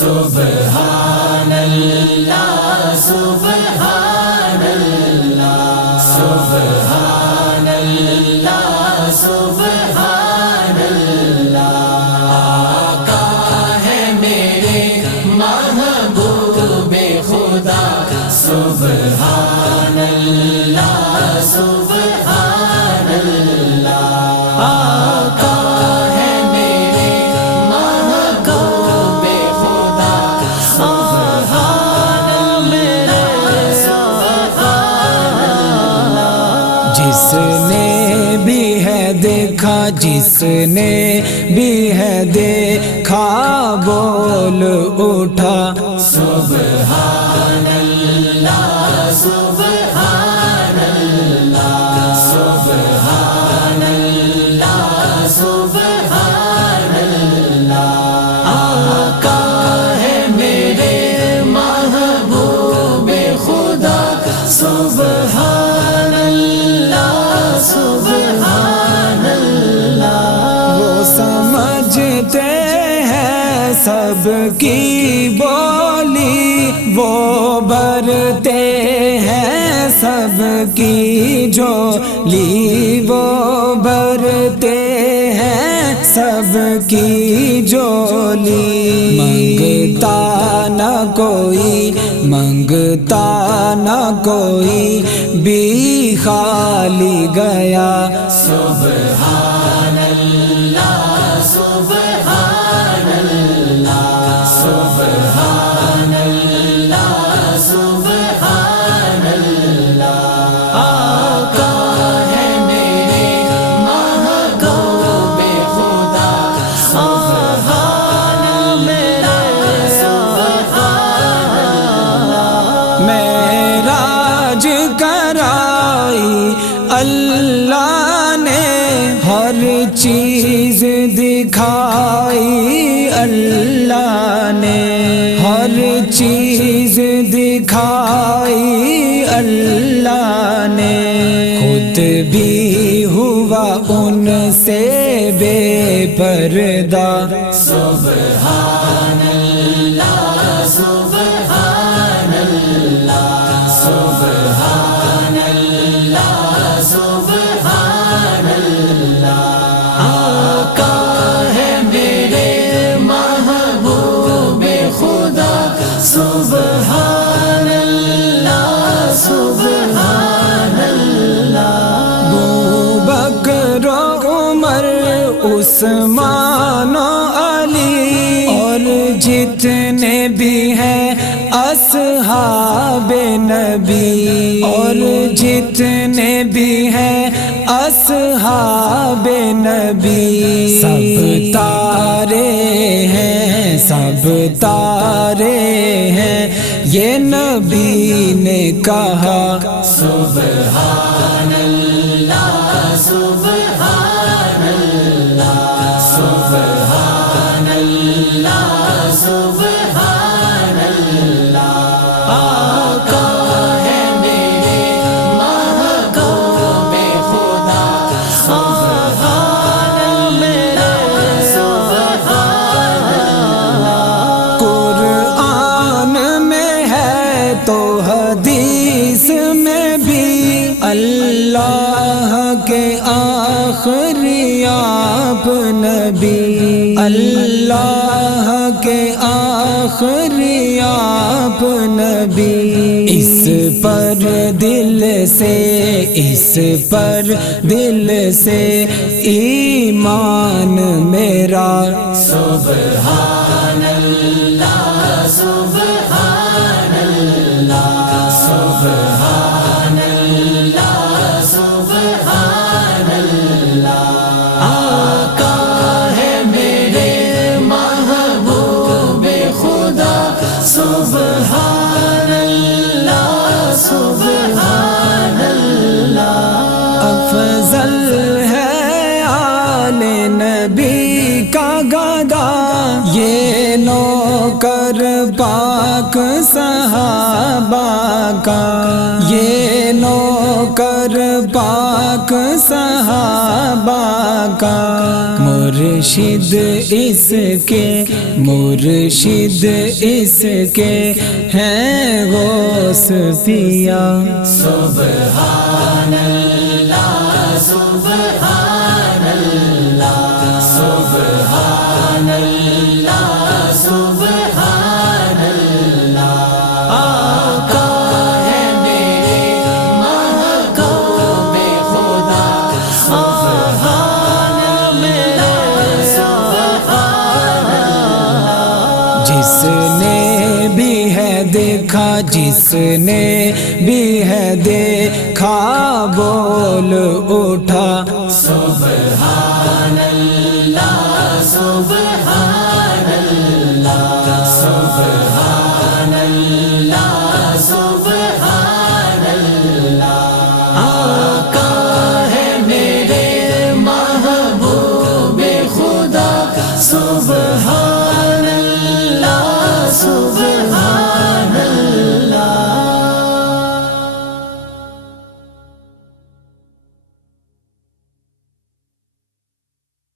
سبحان اللہ سبحان اللہ سبحان اللہ سبحان اللہ آقا ہے میرے محبوب خدا سبحان اللہ سبحان اللہ آقا ہے میرے محبوب خدا سبحان اللہ سبحان اللہ جس نے بھی ہے دیکھا جس نے بھی ہے دیکھا بول اٹھا سبحان اللہ سبحان اللہ سبحان اللہ سبحان اللہ آقا ہے میرے محبوب خدا سبحان اللہ سبحان اللہ وہ سمجھتے ہیں سب کی بولی وہ برتے ہیں سب کی جولی وہ برتے ہیں سب کی جولی منگتا نہ کوئی منگتا نہ کوئی بھی خالی گیا سبحان اللہ سبحان اللہ سبحان اللہ سبحان اللہ آقا ہے میرے محبوب خدا سبحان اللہ سبحان اللہ معراج کرائی اللہ نے ہر چیز دکھائی اللہ نے ہر چیز دکھائی اللہ نے خود بھی ہوا ان سے بے پردہ سبحان اللہ سبحان اللہ سبحان اللہ سبحان اللہ آقا ہے میرے محبوب خدا سبحان اللہ سبحان اللہ ابوبکر و عمر عثمان و علی اور جتنے بھی ہیں اصحاب نبی اور جتنے بھی ہیں اصحاب نبی سب تارے ہیں سب تارے ہیں یہ نبی نے کہا سبحان اللہ سبحان اللہ سبحان اللہ سبحان اللہ آقا ہے میرے محبوب خدا سبحان اللہ سبحان اللہ قرآن میں ہے تو حدیث میں بھی اللہ کے آخری آپ نبی اللہ کے آخری آپ نبی اس پر دل سے اس پر دل سے ایمان میرا سبحان اللہ سبحان اللہ سبحان اللہ سبحان اللہ آقا ہے میرے محبوب خدا سبحان اللہ سبحان اللہ افضل ہے آل نبی کا گدا یہ نوکر پاک صحابہ کا، یہ نوکر پاک صحابہ کا، مرشد اس کے، مرشد اس کے ہیں غوث پیا۔ سبحان اللہ سبحان اللہ سبحان اللہ سبحان اللہ، آقا ہے میرے محبوب خدا، سبحان اللہ سبحان اللہ۔ جس نے بھی ہے دیکھا، جس نے بھی ہے دیکھا بول اٹھا سبحان اللہ سبحان اللہ سبحان اللہ سبحان اللہ، آقا ہے میرے محبوب خدا، سبحان اللہ سبحان